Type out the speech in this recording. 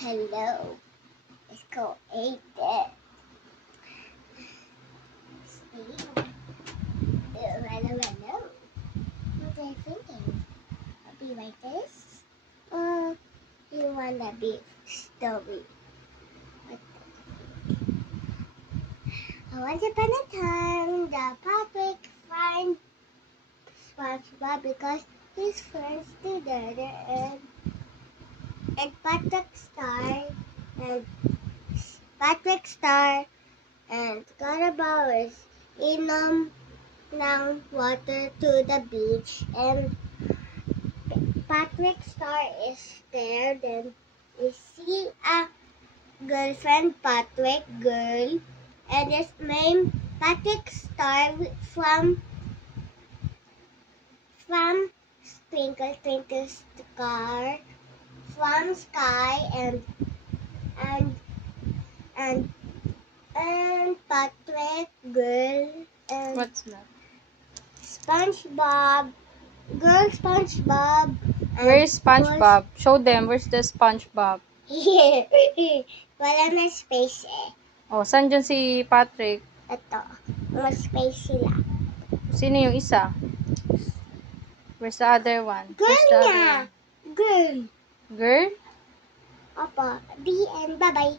Hello. Let's go eat it. See? Hello. What are you thinking? I'll be like this? Or you wanna be story? Once upon a time, the Patrick find SpongeBob because his friends together and Patrick Star and Carabao inom ng water to the beach, and Patrick Star is there. Then we see a girlfriend, Patrick girl, and it's named Patrick Star from Twinkle Twinkle Star from Sky and Patrick girl and What's that? SpongeBob girl SpongeBob. Where's SpongeBob? Show them. Where's the SpongeBob? Here. Wala na space eh. Oh, saan dyan si Patrick? Ito. Mga space sila. Sino yung isa? Where's the other one? Girl Where's the other niya. one? Girl. Girl? Opo. The end. Bye-bye.